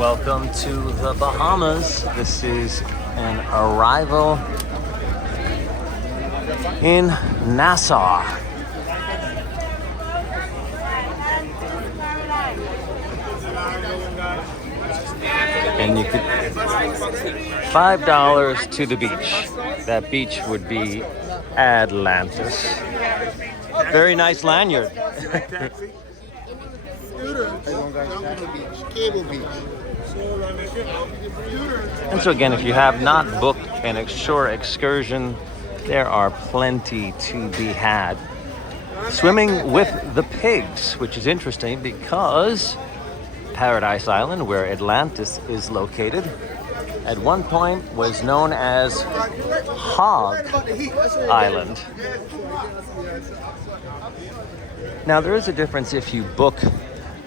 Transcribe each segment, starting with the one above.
Welcome to the Bahamas. This is an arrival in Nassau. And you could $5 to the beach. That beach would be Atlantis. Very nice lanyard. And so again, if you have not booked an shore excursion, there are plenty to be had. Swimming with the pigs, which is interesting because Paradise Island, where Atlantis is located, at one point was known as Hog Island. Now there is a difference if you book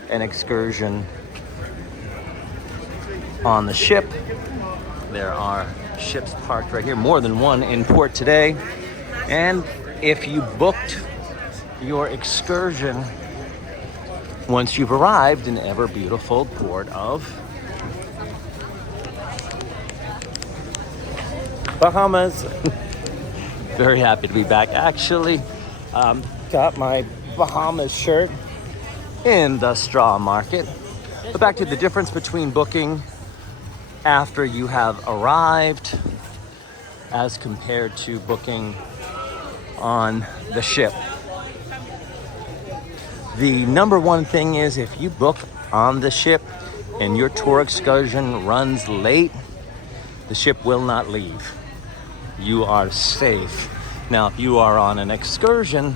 an excursion on the ship. There are ships parked right here, more than one in port today. And if you booked your excursion once you've arrived in ever beautiful port of Bahamas. Very happy to be back. Actually, got my Bahamas shirt in the straw market. But back to the difference between booking after you have arrived as compared to booking on the ship. The number one thing is if you book on the ship and your tour excursion runs late, the ship will not leave. You are safe. Now, if you are on an excursion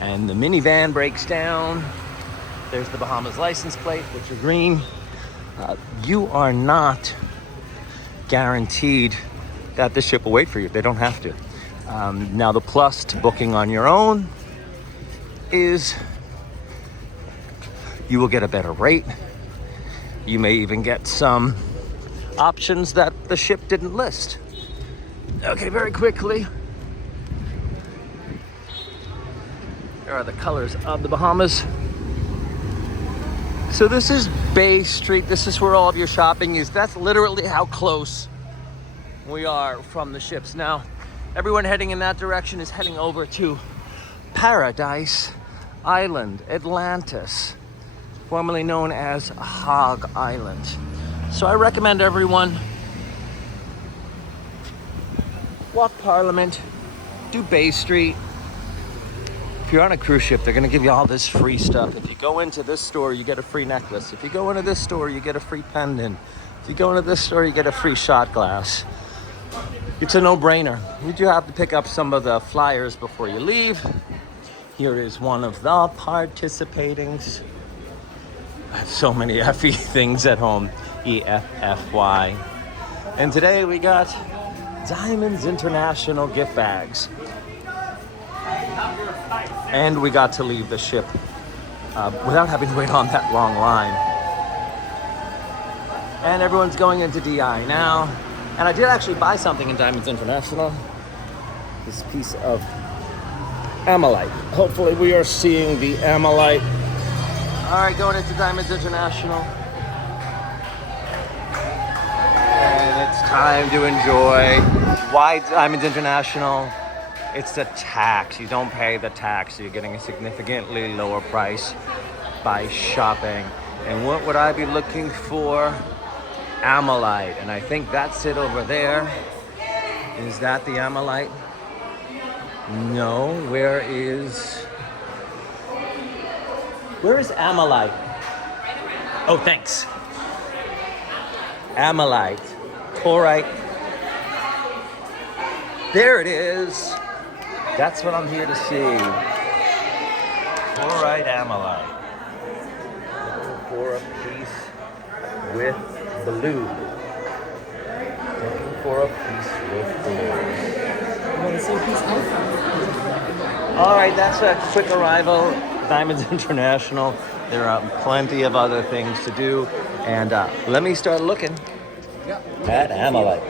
and the minivan breaks down, there's the Bahamas license plate, which are green. You are not guaranteed that the ship will wait for you. They don't have to. Now, the plus to booking on your own is you will get a better rate. You may even get some options that the ship didn't list. Okay, very quickly. Here are the colors of the Bahamas. So this is Bay Street. This is where all of your shopping is. That's literally how close we are from the ships. Now, everyone heading in that direction is heading over to Paradise Island, Atlantis, formerly known as Hog Island. So I recommend everyone walk Parliament, do Bay Street. If you're on a cruise ship, they're gonna give you all this free stuff. If you go into this store, you get a free necklace. If you go into this store, you get a free pendant. If you go into this store, you get a free shot glass. It's a no-brainer. You do have to pick up some of the flyers before you leave. Here is one of the participatings. I have so many FE things at home, EFFY. And today we got Diamonds International gift bags. And we got to leave the ship without having to wait on that long line. And everyone's going into DI now. And I did actually buy something in Diamonds International. This piece of Ammolite. Hopefully we are seeing the Ammolite. All right, going into Diamonds International. And it's time to enjoy. Why Diamonds International? It's the tax. You don't pay the tax. So you're getting a significantly lower price by shopping. And what would I be looking for? Ammolite. And I think that's it over there. Is that the Ammolite? No. Where is Ammolite? Oh, thanks. Ammolite. Chlorite. There it is. That's what I'm here to see. Chlorite Ammolite. Looking for a piece with blue. Looking for a piece with blue. You want to see a piece out? All right, that's a quick arrival. Diamonds International. There are plenty of other things to do. And let me start looking at Ammolite.